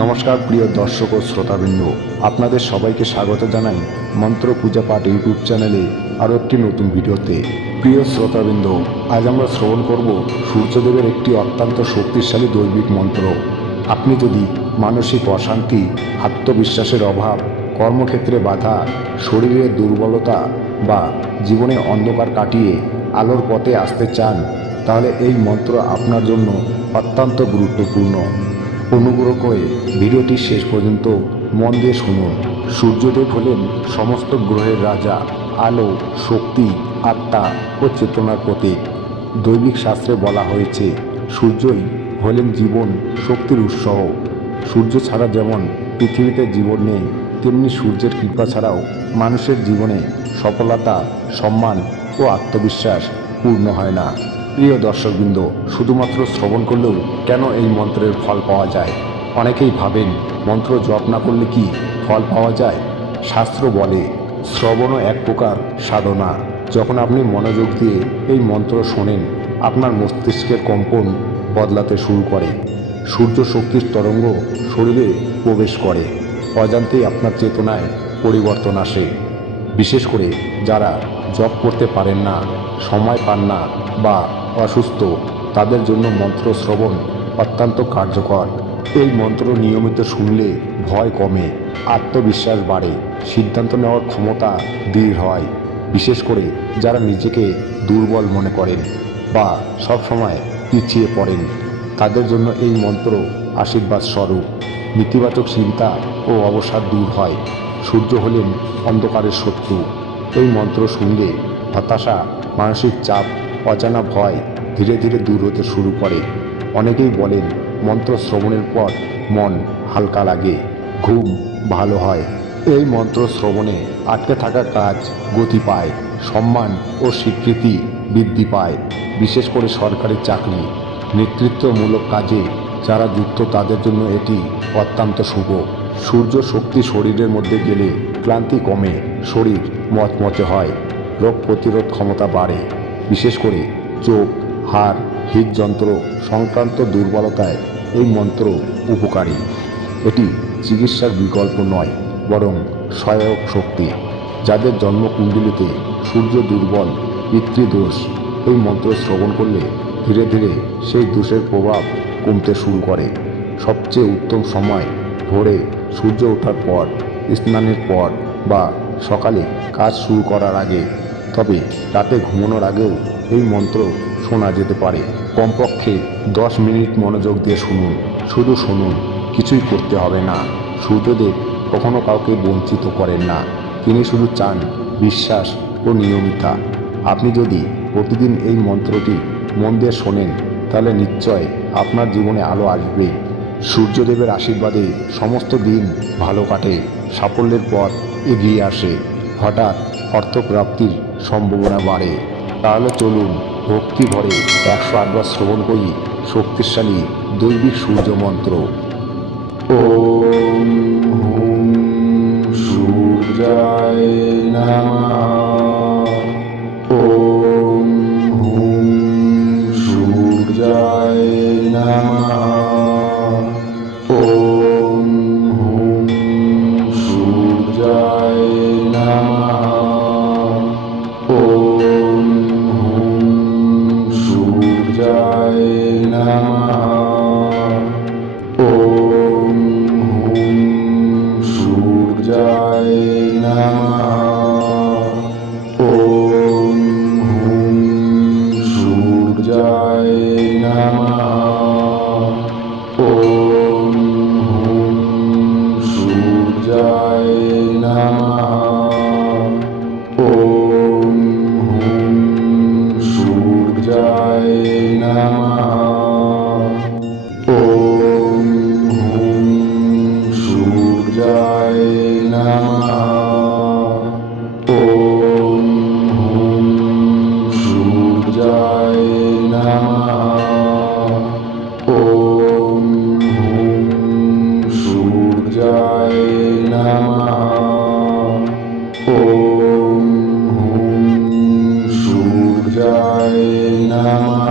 নমস্কার প্রিয় দর্শক ও শ্রোতাবৃন্দ, আপনাদের সবাইকে স্বাগত জানাই মন্ত্র পূজা পাঠ ইউটিউব চ্যানেলে আরও একটি নতুন ভিডিওতে। প্রিয় শ্রোতাবৃন্দ, আজ আমরা শ্রবণ করব সূর্যদেবের একটি অত্যন্ত শক্তিশালী দৈবিক মন্ত্র। আপনি যদি মানসিক অশান্তি, আত্মবিশ্বাসের অভাব, কর্মক্ষেত্রে বাধা, শরীরের দুর্বলতা বা জীবনে অন্ধকার কাটিয়ে আলোর পথে আসতে চান, তাহলে এই মন্ত্র আপনার জন্য অত্যন্ত গুরুত্বপূর্ণ। অনুগ্রহ করে ভিডিওটি শেষ পর্যন্ত মন দিয়ে শুনুন। সূর্যদেব হলেন সমস্ত গ্রহের রাজা, আলো, শক্তি, আত্মা ও চেতনার প্রতীক। দৈবিক শাস্ত্রে বলা হয়েছে সূর্যই হলেন জীবন শক্তির উৎস। সূর্য ছাড়া যেমন পৃথিবীতে জীবন নেই, তেমনি সূর্যের কৃপা ছাড়াও মানুষের জীবনে সফলতা, সম্মান ও আত্মবিশ্বাস পূর্ণ হয় না। প্রিয় দর্শকবৃন্দ, শুধুমাত্র শ্রবণ করলেও কেন এই মন্ত্রের ফল পাওয়া যায়? অনেকেই ভাবেন মন্ত্র জপ না করলে কি ফল পাওয়া যায়? শাস্ত্র বলে শ্রবণও এক প্রকার সাধনা। যখন আপনি মনোযোগ দিয়ে এই মন্ত্র শোনেন, আপনার মস্তিষ্কের কম্পন বদলাতে শুরু করে, সূর্য শক্তির তরঙ্গ শরীরে প্রবেশ করে, অজান্তেই আপনার চেতনায় পরিবর্তন আসে। বিশেষ করে যারা জপ করতে পারেন না, সময় পান না বা অসুস্থ, তাদের জন্য মন্ত্র শ্রবণ অত্যন্ত কার্যকর। এই মন্ত্র নিয়মিত শুনলে ভয় কমে, আত্মবিশ্বাস বাড়ে, সিদ্ধান্ত নেওয়ার ক্ষমতা দৃঢ় হয়। বিশেষ করে যারা নিজেকে দুর্বল মনে করেন বা সবসময় পিছিয়ে পড়েন, তাদের জন্য এই মন্ত্র আশীর্বাদ স্বরূপ। নেতিবাচক চিন্তা ও অবসাদ দূর হয়। সূর্য হলেন অন্ধকারের শত্রু। এই মন্ত্র শুনলে হতাশা, মানসিক চাপ, অজানা ভয় ধীরে ধীরে দূর হতে শুরু করে। অনেকেই বলেন মন্ত্র শ্রবণের পর মন হালকা লাগে, ঘুম ভালো হয়। এই মন্ত্র শ্রবণে আটকে থাকা কাজ গতি পায়, সম্মান ও স্বীকৃতি বৃদ্ধি পায়। বিশেষ করে সরকারি চাকরি, নেতৃত্বমূলক কাজে যারা যুক্ত, তাদের জন্য এটি অত্যন্ত শুভ। সূর্য শক্তি শরীরের মধ্যে গেলে ক্লান্তি কমে, শরীর মচমচে হয়, রোগ প্রতিরোধ ক্ষমতা বাড়ে। বিশেষ করে চোখ, হাড়, হৃদযন্ত্র সংক্রান্ত দুর্বলতায় এই মন্ত্র উপকারী। এটি চিকিৎসার বিকল্প নয়, বরং সহায়ক শক্তি। যাদের জন্মকুণ্ডলিতে সূর্য দুর্বল, পিতৃদোষ, এই মন্ত্র শ্রবণ করলে ধীরে ধীরে সেই দোষের প্রভাব কমতে শুরু করে। সবচেয়ে উত্তম সময় ভোরে সূর্য ওঠার পর, স্নানের পর বা সকালে কাজ শুরু করার আগে। তবে রাতে ঘুমানোর আগেও এই মন্ত্র শোনা যেতে পারে। কমপক্ষে 10 মিনিট মনোযোগ দিয়ে শুনুন। শুধু শুনুন, কিছুই করতে হবে না। সূর্যদেব কখনো কাউকে বঞ্চিত করেন না। তিনি শুধু চান বিশ্বাস ও নিয়মিতা। আপনি যদি প্রতিদিন এই মন্ত্রটি মন দিয়ে শোনেন, তাহলে নিশ্চয় আপনার জীবনে আলো আসবে। সূর্যদেবের আশীর্বাদে সমস্ত দিন ভালো কাটে, সাফল্যের পথ এগিয়ে আসে, হঠাৎ অর্থপ্রাপ্তির সম্ভাবনা বাড়ে। তাহলে চলুন ভক্তি ভরে 108 বার শ্রবণ করি শক্তিশালী দৈবিক সূর্য মন্ত্র। ওম হুম সূর্যায় নমঃ। ওম হুম সূর্যায় নমঃ। ওম হুম সূর্যায় নমঃ। ওম হুম সূর্যায় নমঃ। ওম হুম সূর্যায় নমঃ। ওম হুম সূর্যায় নমঃ। ওম হুম সূর্যায় নমঃ। ওম হুম সূর্যায় নমঃ। ওম হুম সূর্যায় নমঃ। ওম হুম সূর্যায় নমঃ। ওম হুম সূর্যায় নমঃ। ওম হুম সূর্যায় নমঃ।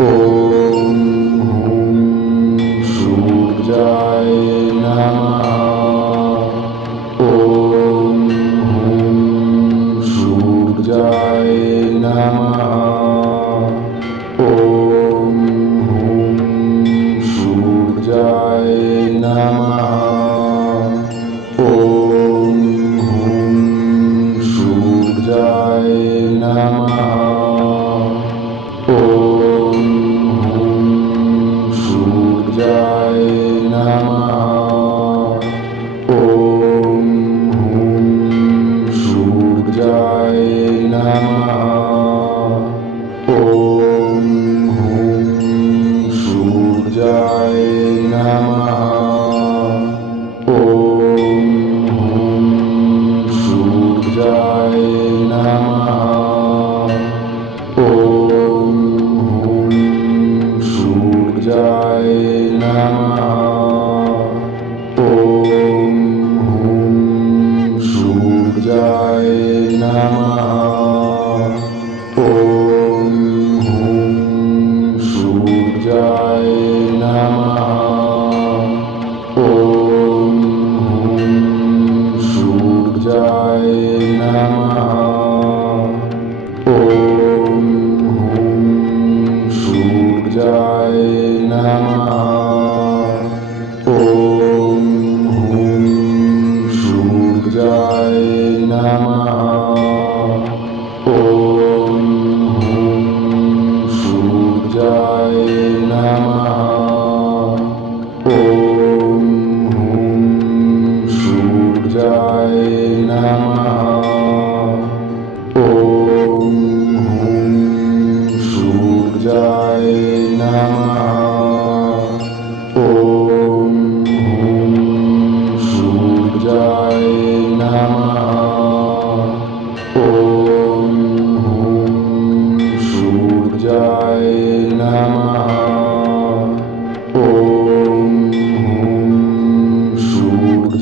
ওম হুম